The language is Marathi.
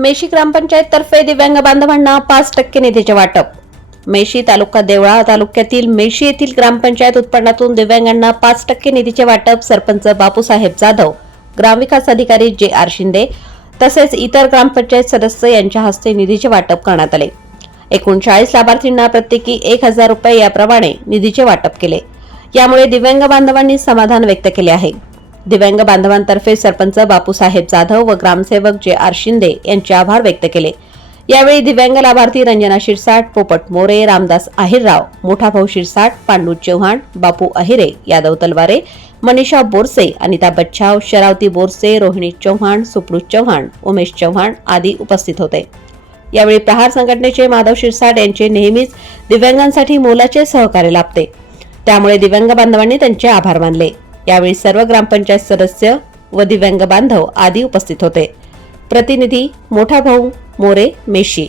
मेशी ग्रामपंचायततर्फे दिव्यांग बांधवांना पाच टक्के निधीचे वाटप. मेशी तालुका देवळा तालुक्यातील मेशी येथील ग्रामपंचायत उत्पन्नातून दिव्यांगांना पाच टक्के निधीचे वाटप सरपंच बापूसाहेब जाधव ग्रामविकास अधिकारी जे आर शिंदे तसेच इतर ग्रामपंचायत सदस्य यांच्या हस्ते निधीचे वाटप करण्यात आले. एकूण चाळीस लाभार्थींना प्रत्येकी एक हजार रुपये याप्रमाणे निधीचे वाटप केले. यामुळे दिव्यांग बांधवांनी समाधान व्यक्त केले आहे. दिव्यांग बांधवांतर्फे सरपंच बापूसाहेब जाधव व ग्रामसेवक जे आर शिंदे यांचे आभार व्यक्त केले. यावेळी दिव्यांग लाभार्थी रंजना शिरसाट पोपट मोरे रामदास आहिरराव मोठा भाऊ शिरसाट पांडू चव्हाण बापू अहिरे यादव तलवारे मनीषा बोरसे अनिता बच्छाव शरावती बोरसे रोहिणी चव्हाण सुप्रू चव्हाण उमेश चव्हाण आदी उपस्थित होते. यावेळी प्रहार संघटनेचे माधव शिरसाट यांचे नेहमीच दिव्यांगांसाठी मोलाचे सहकार्य लाभते. त्यामुळे दिव्यांग बांधवांनी त्यांचे आभार मानले. यावेळी सर्व ग्रामपंचायत सदस्य व दिव्यांग बांधव आदी उपस्थित होते. प्रतिनिधी मोठा भाऊ मोरे मेशी.